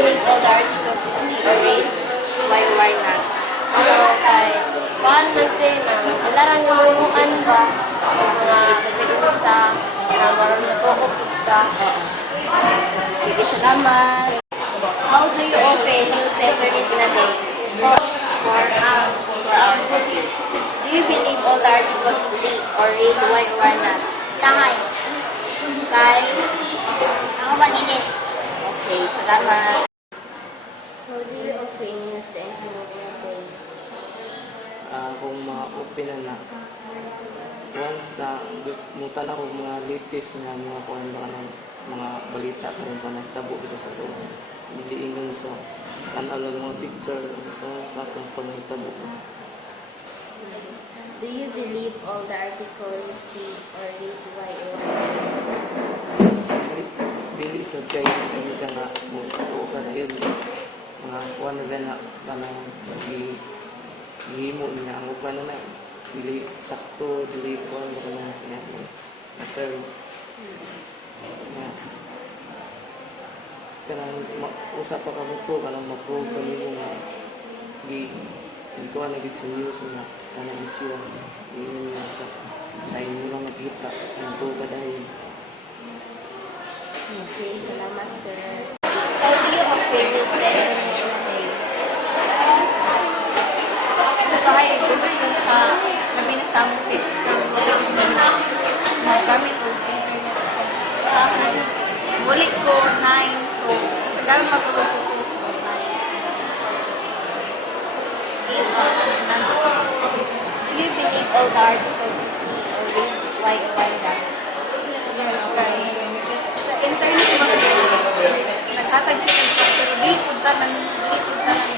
believe all the articles you see or read? Why not? Ano kay kuan man din alarang lumuan ba mga kasi na maroon na to ka. Sige, salamat. How do you open newsletter in a day? 4 hours a day. Do you believe all the articles you see or read? Why not? Tangay. Kay ako ba nilis? Okay, salamat. How do you open news the internet in a day? Kung ma-open na once na mutan ako mga latest nga mga kuan ba ng mga balita kung sa nagtabo dito sa to diliingon sa kanal mga picture sa akong pangitabo. Do you believe all the articles you see or read? Why? Dili sa kay ano ka nga mo ka na yun mga kuan na kanang gihimo niya ang upan na dili sakto dili kuan ba kanang sinabi after kanang usap pa kamo to kanang ma-prove kami mo nga kuan na gid sa news nga kanang gid siya yun sa inyo lang nakita ang to kadayon. Okay, salamat sir. How do you open newsletter in a day? Kaya ito yun sa labi na sa test na gamit ko internet sa akin. Bulit ko 9, so gamit matulog ko so 9. Do you believe all the articles you see or read? Why not? Yes, kaya sa internet nagtatag sa pero di punta ng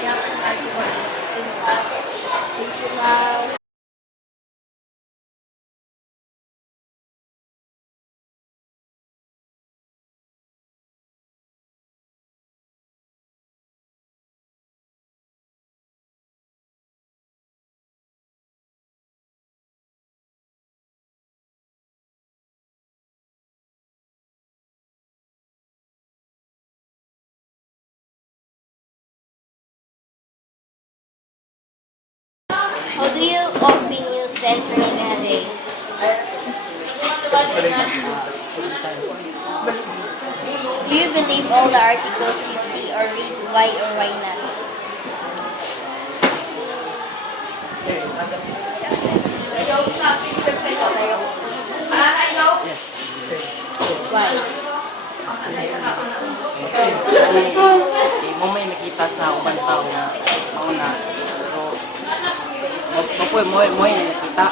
yung article. Special. How do you open newsletter in a day? Do you believe all the articles you see or read? Why not? Why? Mo may nakita sa ubang tao nga mauna. So mapoy mo nakita.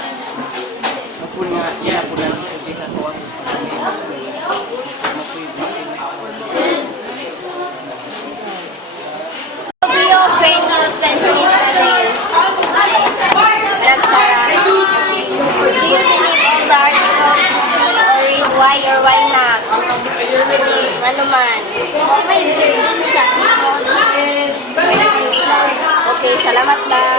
Mapoy nga iya po lang sa tuwa. How do you open newsletter in a day? Nagsara. Do you believe all the articles you see or read? Why not? Ano man? May decision siya. Okay, salamat lang.